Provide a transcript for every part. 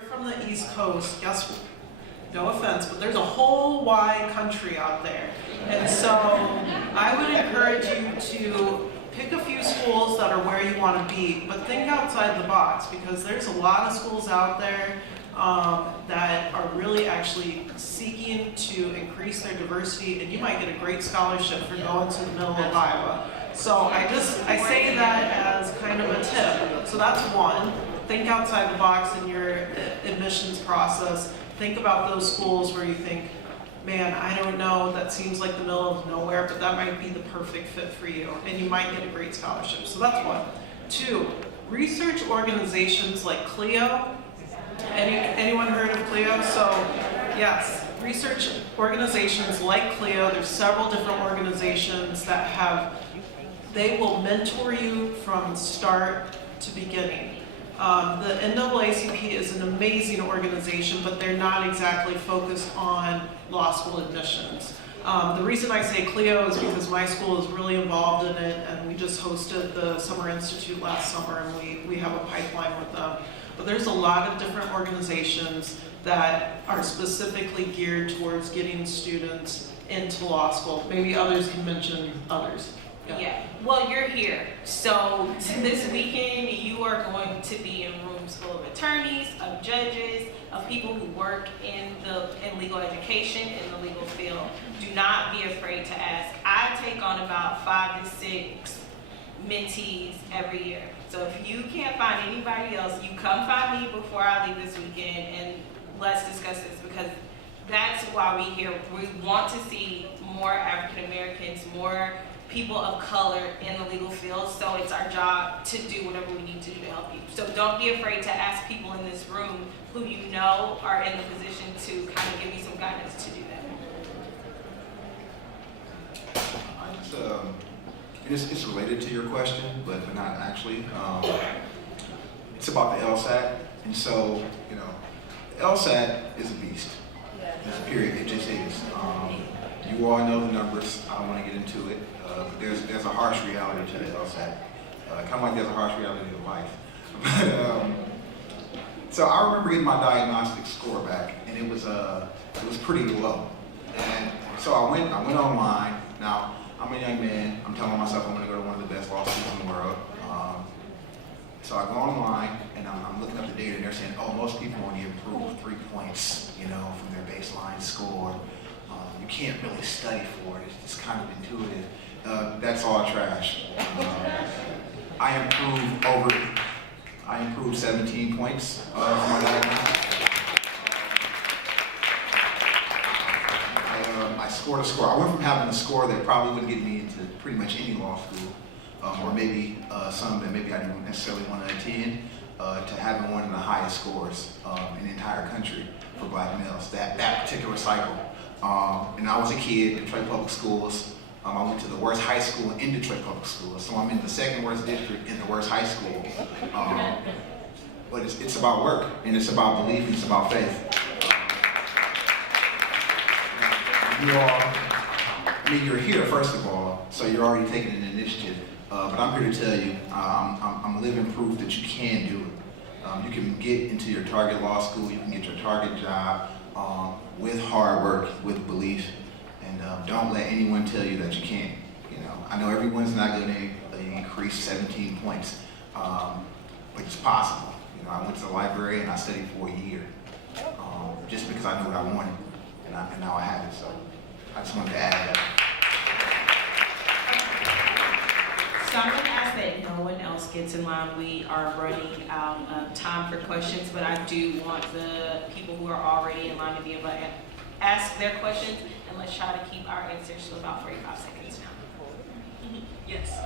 You're from the East Coast, guess what? No offense, but there's a whole wide country out there. And so I would encourage you to pick a few schools that are where you want to be, but think outside the box, because there's a lot of schools out there that are really actually seeking to increase their diversity, and you might get a great scholarship for going to the middle of Iowa. So I say that as kind of a tip. So that's one. Think outside the box in your admissions process. Think about those schools where you think, man, I don't know, that seems like the middle of nowhere, but that might be the perfect fit for you, and you might get a great scholarship. So that's one. Two, research organizations like CLEO. Anyone heard of CLEO? So yes, research organizations like CLEO, there's several different organizations that they will mentor you from start to beginning. The NAACP is an amazing organization, but they're not exactly focused on law school admissions. The reason I say CLEO is because my school is really involved in it, and we just hosted the Summer Institute last summer, and we have a pipeline with them. But there's a lot of different organizations that are specifically geared towards getting students into law school. Maybe others can mention others. Yeah. Well, you're here. So this weekend, you are going to be in rooms full of attorneys, of judges, of people who work in legal education, in the legal field. Do not be afraid to ask. I take on about 5 to 6 mentees every year. So if you can't find anybody else, you come find me before I leave this weekend, and let's discuss this, because that's why we're here. We want to see more African Americans, more people of color in the legal field, so it's our job to do whatever we need to do to help you. So don't be afraid to ask people in this room who you know are in the position to kind of give you some guidance to do that. It's related to your question, but not actually. It's about the LSAT, and so, you know, the LSAT is a beast. It's a period, it just is. You all know the numbers. I don't want to get into it. There's a harsh reality to the LSAT. Kind of like there's a harsh reality to life. So I remember getting my diagnostic score back, and it was pretty low. And so I went online. Now I'm a young man. I'm telling myself I'm going to go to one of the best law schools in the world. So I go online and I'm looking up the data, and they're saying, oh, most people only improve 3 points, you know, from their baseline score. You can't really study for it. It's just kind of intuitive. That's all trash. I improved 17 points from my diagnosis. I scored a score. I went from having a score that probably would get me into pretty much any law school, or maybe some that maybe I didn't necessarily want to attend, to having one of the highest scores in the entire country for black males, that particular cycle. And I was a kid in Detroit Public Schools. I went to the worst high school in Detroit Public Schools, so I'm in the second worst district in the worst high school. But it's about work, and it's about belief, and it's about faith. You all, I mean, you're here, first of all, so you're already taking an initiative. But I'm here to tell you, I'm living proof that you can do it. You can get into your target law school, you can get your target job with hard work, with belief, and don't let anyone tell you that you can't. You know, I know everyone's not going to increase 17 points, but it's possible. You know, I went to the library and I studied for a year, just because I knew what I wanted, and now I have it. So I just wanted to add that. So I'm going to ask that no one else gets in line. We are running out of time for questions, but I do want the people who are already in line to be able to ask their questions, and let's try to keep our answers to about 45 seconds now. Yes.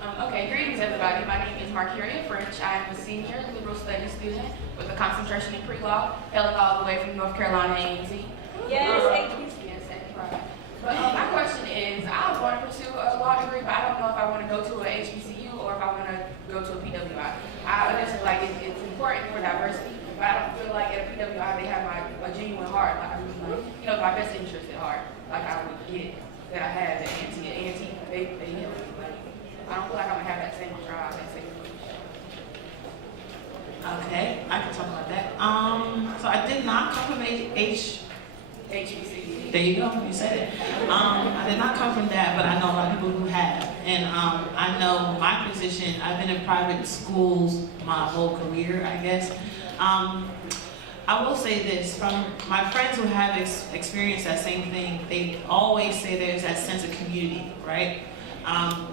No. Okay, greetings everybody. My name is Marqueria French. I am a senior liberal studies student with a concentration in pre-law, hailing all the way from North Carolina A&T. Yes, Yes, right. But my question is, I want to pursue a law degree, but I don't know if I want to go to a HBCU or if I want to go to a PWI. I honestly like it's important for diversity, but I don't feel like at a PWI they have a genuine heart. Like I really like, you know, my best interest at heart. Like I would get that I have at A&T. At A&T, they help me. Like I don't feel like I'm gonna have that same drive, that same push. Okay, I can talk about that. So I did not come from HBCU. There you go, you said it. I did not come from that, but I know a lot of people who have. And I know my position, I've been in private schools my whole career, I guess. I will say this, from my friends who have experienced that same thing, they always say there's that sense of community, right?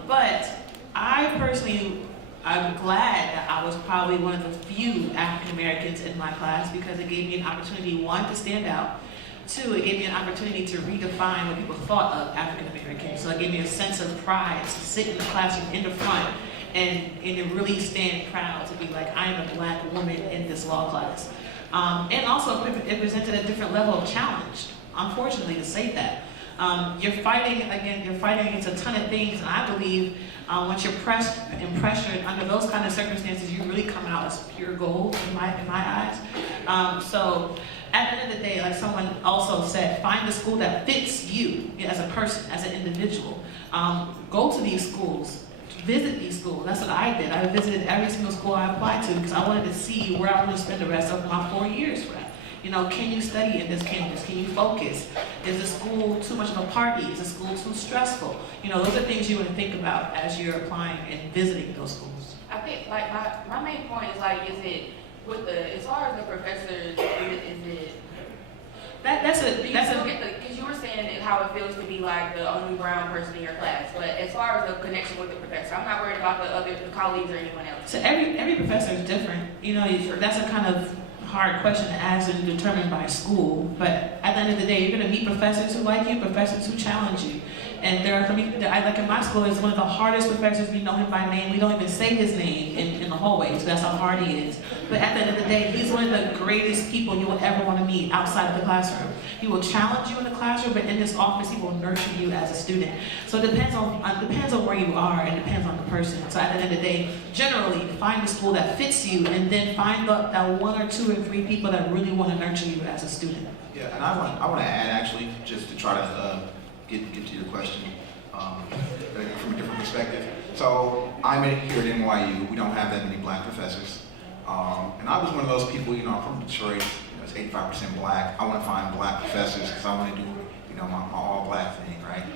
But I personally, I'm glad that I was probably one of the few African Americans in my class because it gave me an opportunity, one, to stand out. Two, it gave me an opportunity to redefine what people thought of African Americans. So it gave me a sense of pride to sit in the classroom in the front and to really stand proud to be like, I am a black woman in this law class. And also it presented a different level of challenge, unfortunately, to say that. You're fighting against a ton of things, and I believe once you're pressed and pressured under those kind of circumstances, you really come out as pure gold in my eyes. So at the end of the day, like someone also said, find a school that fits you as a person, as an individual. Go to these schools, visit these schools. That's what I did. I visited every single school I applied to because I wanted to see where I was going to spend the rest of my 4 years from. You know, can you study in this campus? Can you focus? Is the school too much of a party? Is the school too stressful? You know, those are things you want to think about as you're applying and visiting those schools. I think like my main point is like, is it with the, as far as the professors, is it? Because you were saying how it feels to be like the only brown person in your class, but as far as the connection with the professor, I'm not worried about the colleagues or anyone else. So every professor is different. You know, that's a kind of hard question to ask and determined by school, but at the end of the day, you're going to meet professors who like you, professors who challenge you. And there are, like in my school, it's one of the hardest professors. We know him by name. We don't even say his name in the hallways. That's how hard he is. But at the end of the day, he's one of the greatest people you will ever want to meet outside of the classroom. He will challenge you in the classroom, but in this office, he will nurture you as a student. So it depends on where you are and depends on the person. So at the end of the day, generally, find a school that fits you and then find that 1 or 2 or 3 people that really want to nurture you as a student. Yeah, and I want to add actually, just to try to get to your question from a different perspective. So I'm here at NYU. We don't have that many black professors. And I was one of those people, you know, I'm from Detroit, it's 85% black. I want to find black professors because I want to do, you know, my all black thing, right?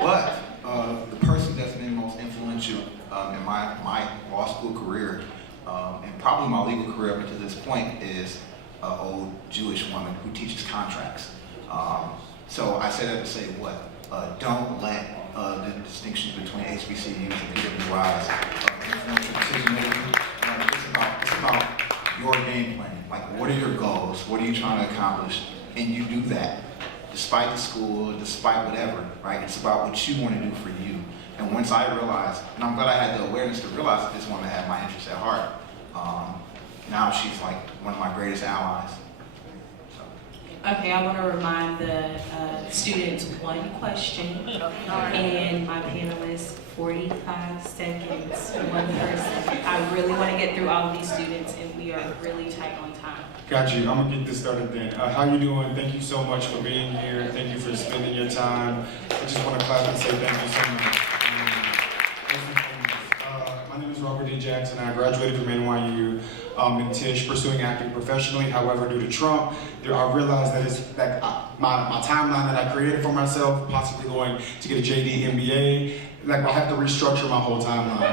But the person that's been most influential in my law school career, and probably my legal career up until this point, is an old Jewish woman who teaches contracts. So I say that to say what? Don't let the distinctions between HBCUs and PWIs influence your decision making. It's about your game plan. Like, what are your goals? What are you trying to accomplish? And you do that, despite the school, despite whatever, right? It's about what you want to do for you. And once I realized, and I'm glad I had the awareness to realize that this woman had my interests at heart. Now she's like one of my greatest allies. Okay, I want to remind the students one question, and my panelists 45 seconds, one person. I really want to get through all of these students, and we are really tight on time. Got you. I'm gonna get this started then. How you doing? Thank you so much for being here. Thank you for spending your time. I just want to clap and say thank you so much. My name is Robert D. Jackson. I graduated from NYU in Tisch, pursuing acting professionally. However, due to Trump, I realized that it's like my timeline that I created for myself, possibly going to get a JD MBA, like I have to restructure my whole timeline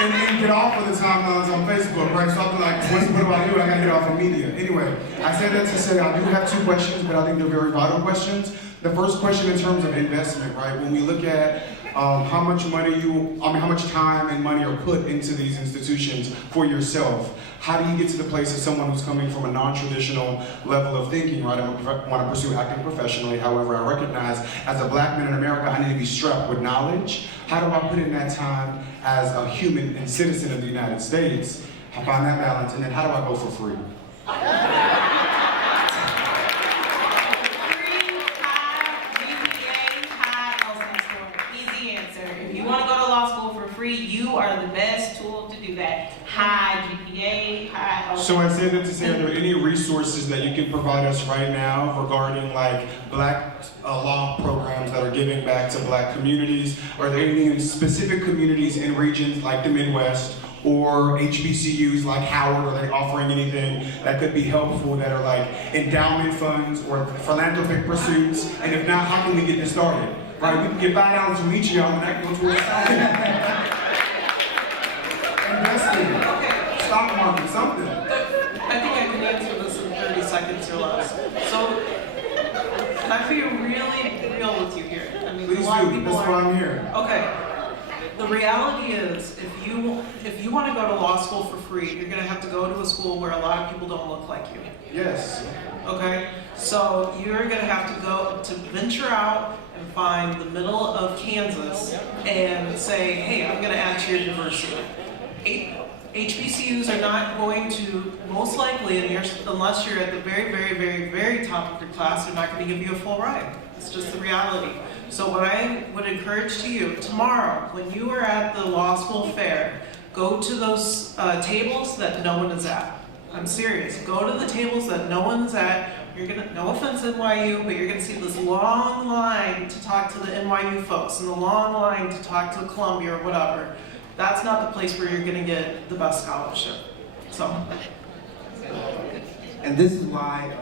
and get off of the timelines on Facebook, right? So I'm like, what do I do? I gotta get off of media. Anyway, I said that to say I do have 2 questions, but I think they're very vital questions. The first question in terms of investment, right? When we look at how much time and money are put into these institutions for yourself, how do you get to the place of someone who's coming from a non-traditional level of thinking, right? I want to pursue acting professionally. However, I recognize as a black man in America, I need to be strapped with knowledge. How do I put in that time as a human and citizen of the United States? I find that balance, and then how do I go for free? You want to go to law school for free, you are the best tool to do that. high GPA, high. So I said that to say, are there any resources that you can provide us right now regarding like Black law programs that are giving back to Black communities? Are there any specific communities in regions like the Midwest or HBCUs like Howard? Are they offering anything that could be helpful that are like endowment funds or philanthropic pursuits? And if not, how can we get this started? Right, we can get $5 from each of y'all and that goes towards investing, Okay. stock market, something. I think I can answer this in 30 seconds or less. So, can I be really real with you here? I mean, Please a lot of do, people that's why are. I'm here. Okay. The reality is, if you want to go to law school for free, you're going to have to go to a school where a lot of people don't look like you. Yes. Okay? So you're going to have to go to venture out and find the middle of Kansas and say, hey, I'm going to add to your diversity. HBCUs are not going to, most likely, unless you're at the very, very, very, very top of your class, they're not going to give you a full ride. It's just the reality. So what I would encourage to you, tomorrow, when you are at the law school fair, go to those tables that no one is at. I'm serious. Go to the tables that no one's at. You're gonna, no offense NYU, but you're gonna see this long line to talk to the NYU folks and the long line to talk to Columbia or whatever. That's not the place where you're gonna get the best scholarship. So. And this is why